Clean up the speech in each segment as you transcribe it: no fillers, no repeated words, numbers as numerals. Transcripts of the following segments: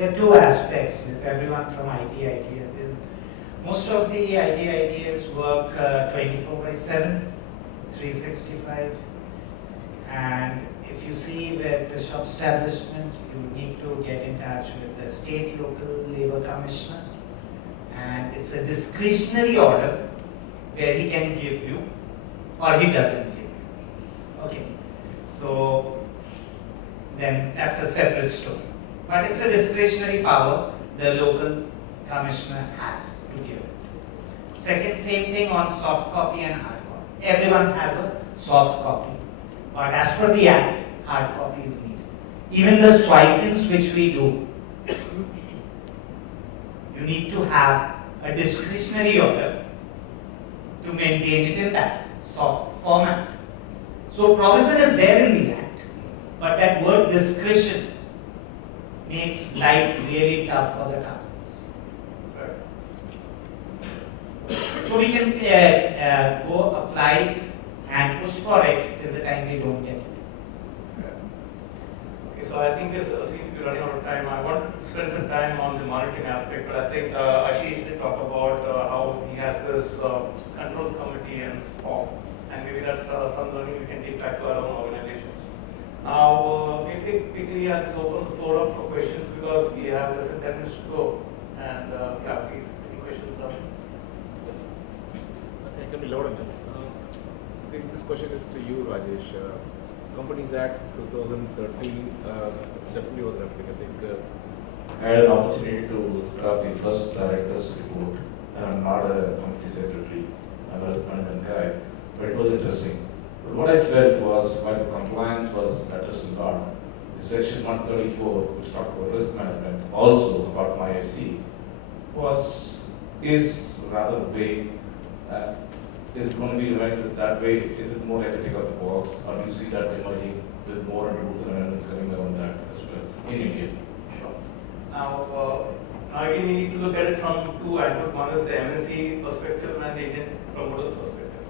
there are two aspects with everyone from IT/ITS. Most of the IT/ITS work 24/7, 365, and if you see with the shop establishment, you need to get in touch with the state local labor commissioner, and it's a discretionary order where he can give you or he doesn't give you. Okay, so then that's a separate story. But it's a discretionary power the local commissioner has to give it. Second, same thing on soft copy and hard copy. Everyone has a soft copy, but as per the Act, hard copy is needed. Even the swipings which we do, you need to have a discretionary order to maintain it in that soft format. So provision is there in the Act, but that word discretion makes life really tough for the companies. So we can go apply and push for it till the time they don't get it. Okay, so I think this seems to be running out of time. I want to spend some time on the monitoring aspect, but I think Ashish did talk about how he has this controls committee and SCOM, and maybe that's some learning we can take back to our own organizations. Now, quickly I'll just open the floor up for questions because we have less than 10 minutes to go. And yeah, please, any questions? I think I can be louder enough. I think this question is to you, Rajesh. Companies Act 2013 definitely was referring. I think I had an opportunity to draft the first director's report, and I'm not a committee secretary, I'm a risk management guy, but it was interesting. But what I felt was, while the compliance was addressed in part, the section 134, which talked about risk management, also about my IFC, is rather vague. Is it going to be remanded that way? Is it more like a tick of the box, or do you see that emerging with more rules and amendments coming around that as well in India? Sure. Now again, we need to look at it from two angles. One is the MNC perspective and the Indian promoters perspective.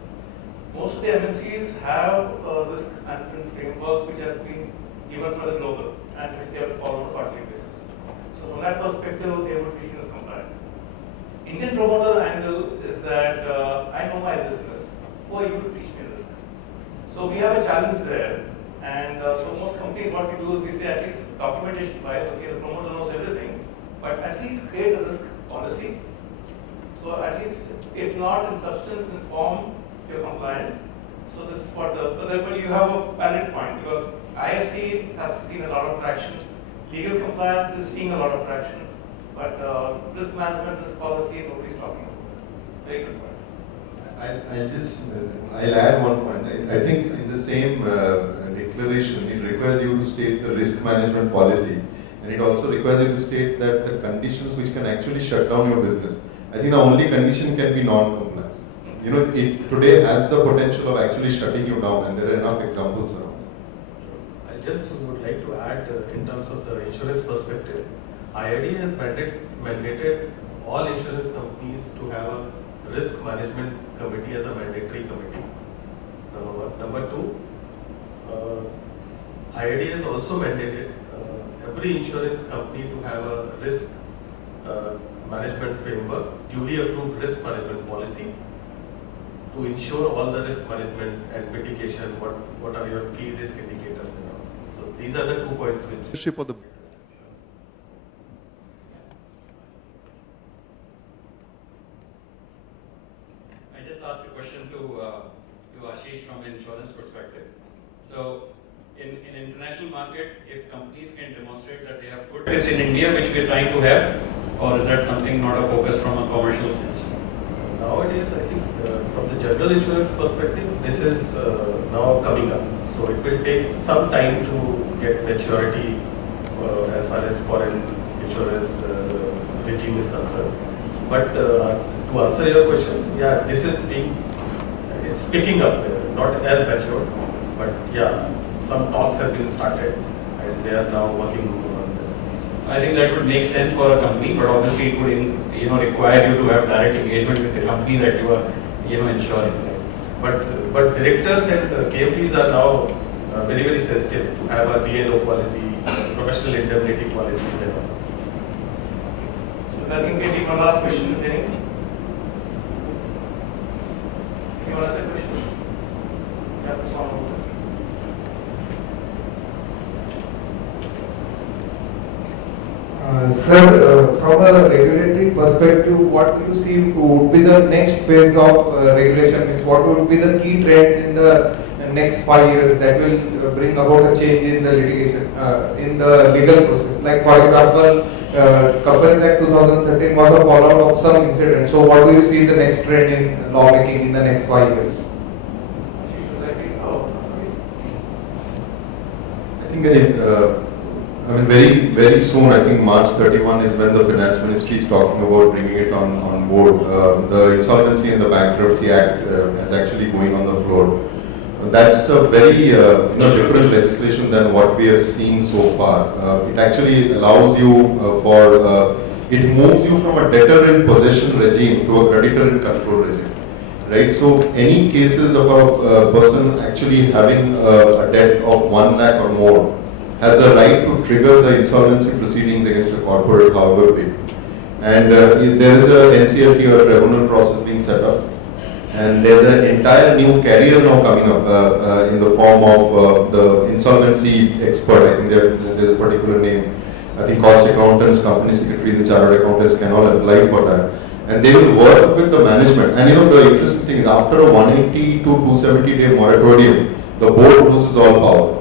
Most of the MNCs have this management framework which has been given for the global and which they have to follow on a quarterly basis. So from that perspective, they would be seen as compliant. Indian promoter angle is that I know my business. Who are you to teach me risk? So we have a challenge there, and so most companies, what we do is we say at least documentation wise, okay, the promoter knows everything, but at least create a risk policy. So at least, if not in substance, in form, you're compliant. So this is what but you have a valid point because IFC has seen a lot of traction. Legal compliance is seeing a lot of traction. But risk management, risk policy, nobody's talking about it. Very good point. I'll add one point. I think in the same declaration, it requires you to state the risk management policy, and it also requires you to state that the conditions which can actually shut down your business. I think the only condition can be non-compliance. You know, it today has the potential of actually shutting you down, and there are enough examples around. I just would like to add in terms of the insurance perspective. IRD has mandated all insurance companies to have a risk management committee as a mandatory committee. Number one. Number two, IRD has also mandated every insurance company to have a risk management framework, duly approved risk management policy to ensure all the risk management and mitigation, what are your key risk indicators and all. So these are the 2 points which... Ask a question to Ashish from an insurance perspective. So, in international market, if companies can demonstrate that they have good risk in India, which we are trying to have, or is that something not a focus from a commercial sense? Nowadays, I think from the general insurance perspective, this is now coming up. So it will take some time to get maturity as far as foreign insurance regime is concerned. But to answer your question, yeah, this is it's picking up, not as mature, but yeah, some talks have been started and they are now working on this. I think that would make sense for a company, but obviously it would require you to have direct engagement with the company that you are insuring. But directors and KMPs are now very, very sensitive to have a DNO policy, professional indemnity policies and all. I think maybe one last question, Jenny. You want to ask a question? Yeah, this one over. Sir, from a regulatory perspective, what do you see would be the next phase of regulation? Means what would be the key trends in the next 5 years that will bring about a change in the litigation, in the legal process? Like for example, Companies Act 2013 was a fallout of some incident. So what do you see the next trend in lawmaking in the next 5 years? I think very soon, I think March 31 is when the Finance Ministry is talking about bringing it on board. The Insolvency and the Bankruptcy Act is actually going on the floor. That's a very different legislation than what we have seen so far. It actually allows you it moves you from a debtor in possession regime to a creditor in control regime. Right, so any cases of a person actually having a debt of 1 lakh or more has the right to trigger the insolvency proceedings against a corporate, however big. And there is a NCLT or tribunal process being set up, and there's an entire new career now coming up in the form of the insolvency expert. I think there's a particular name. I think cost accountants, company secretaries, and chartered accountants can all apply for that. And they will work with the management. And the interesting thing is, after a 180 to 270 day moratorium, the board loses all power.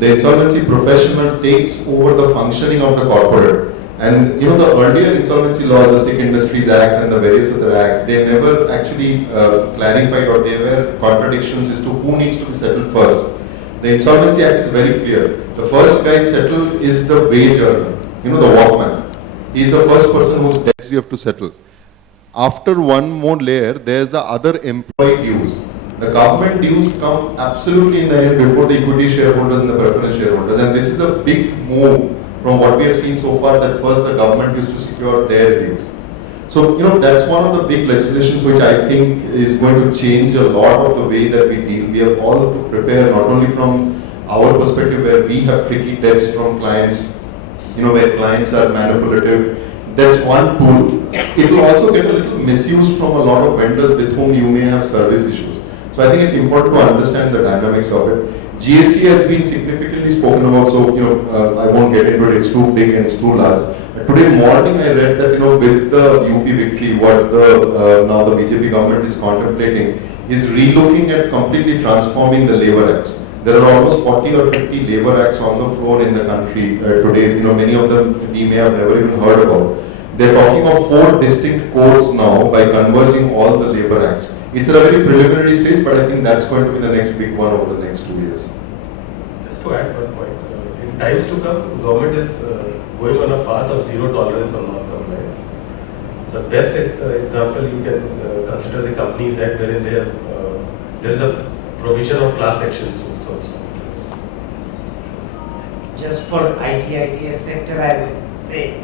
The insolvency professional takes over the functioning of the corporate. And the earlier insolvency laws, the Sick Industries Act and the various other acts, they never actually clarified, or there were contradictions as to who needs to be settled first. The Insolvency Act is very clear. The first guy settled is the wage earner, the walkman. He is the first person whose debts you have to settle. After one more layer, there's the other employee dues. The government dues come absolutely in the end before the equity shareholders and the preference shareholders. And this is a big move from what we have seen so far, that first the government used to secure their dues. So, that's one of the big legislations which I think is going to change a lot of the way that we deal. We have all to prepare, not only from our perspective where we have tricky debts from clients, where clients are manipulative. That's one tool. It will also get a little misused from a lot of vendors with whom you may have service issues. So I think it's important to understand the dynamics of it. GST has been significantly spoken about, so I won't get into it. It's too big and it's too large. Today morning I read that with the UP victory, what now the BJP government is contemplating is relooking at completely transforming the labor acts. There are almost 40 or 50 labor acts on the floor in the country today. Many of them we may have never even heard about. They're talking of 4 distinct codes now by converging all the labor acts. It's at a very preliminary stage, but I think that's going to be the next big one over the next 2 years. Just to add one point, in times to come, government is going on a path of zero tolerance on non-compliance. The best example you can consider the Companies Act, wherein there is a provision of class action suits also. Just for IT/ITES sector, I would say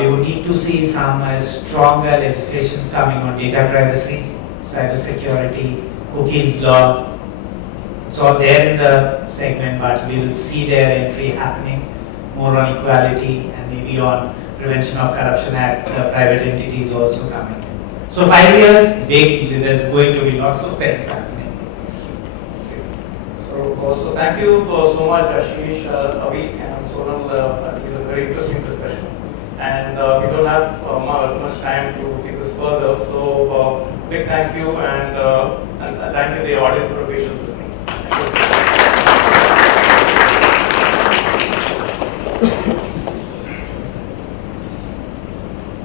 we would need to see some stronger legislations coming on data privacy, cyber security, cookies law. It's all there in the segment, but we will see their entry happening more on equality and maybe on Prevention of Corruption Act, private entities also coming. So 5 years, there's going to be lots of things happening. So thank you so much, Ashish, Avi, and Sonal. It was a very interesting discussion. And we don't have much time to take this further. So big thank you, and thank you the audience for patience with me.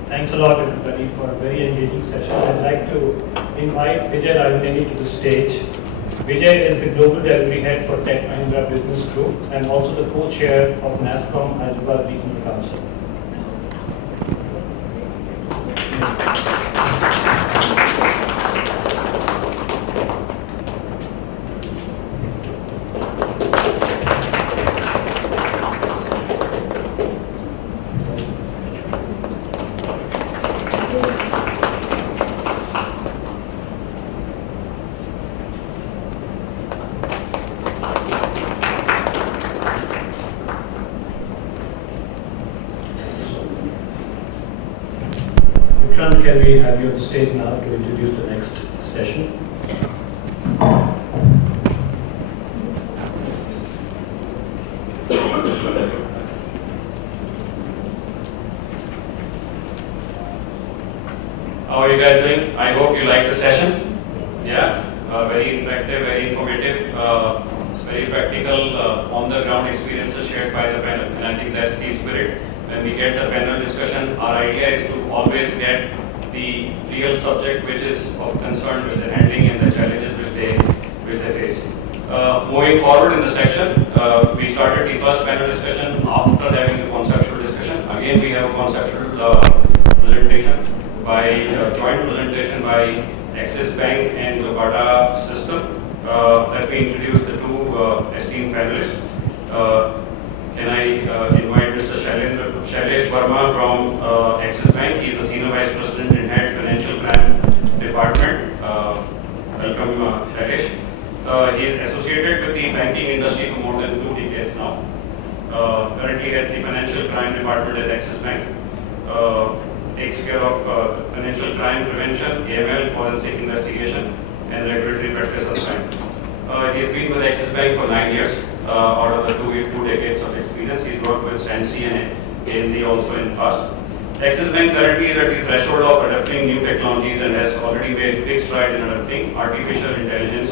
Thanks a lot, everybody, for a very engaging session. I'd like to invite Vijay Rajaneni to the stage. Vijay is the Global Delivery Head for Tech Mahindra Business Group and also the co-chair of NASSCOM Hyderabad Regional Council. Vikrant, can we have you on stage now to introduce the next session? How are you guys doing? I hope you like the session. Yeah, very interactive, very informative, very practical, on-the-ground experiences shared by the panel, and I think that's the spirit. When we get the panel discussion, our idea is to always get the real subject which is of concern with the handling and the challenges which they face. Moving forward in the section, we started the first panel discussion after having a conceptual discussion. Again, we have a conceptual presentation by joint presentation by Axis Bank and Jakarta System. Let me introduce the two esteemed panelists. Can I invite Mr. Shailesh Verma from Axis Bank? He is the Senior Vice President and Head Financial Crime Department. Welcome, Shailesh. He is associated with the banking industry for more than 2 decades now. Currently heads the Financial Crime Department at Axis Bank. Takes care of financial crime prevention, AML, forensic investigation, and regulatory practice of the bank. He has been with Axis Bank for 9 years. Out of the two decades of experience, he's worked with StanC and ANZ also in the past. Axis Bank currently is at the threshold of adopting new technologies and has already made big strides in adopting artificial intelligence,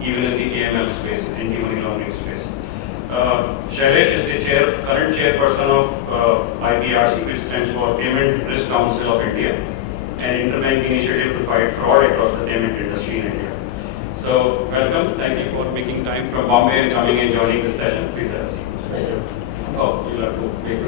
even in the AML space, anti-money laundering space. Shailesh is the current chairperson of IPRC, which stands for Payment Risk Council of India, an interbank initiative to fight fraud across the payment industry in India. So, welcome. Thank you for making time from Bombay and coming and joining this session. Please ask. Oh, you'll have to make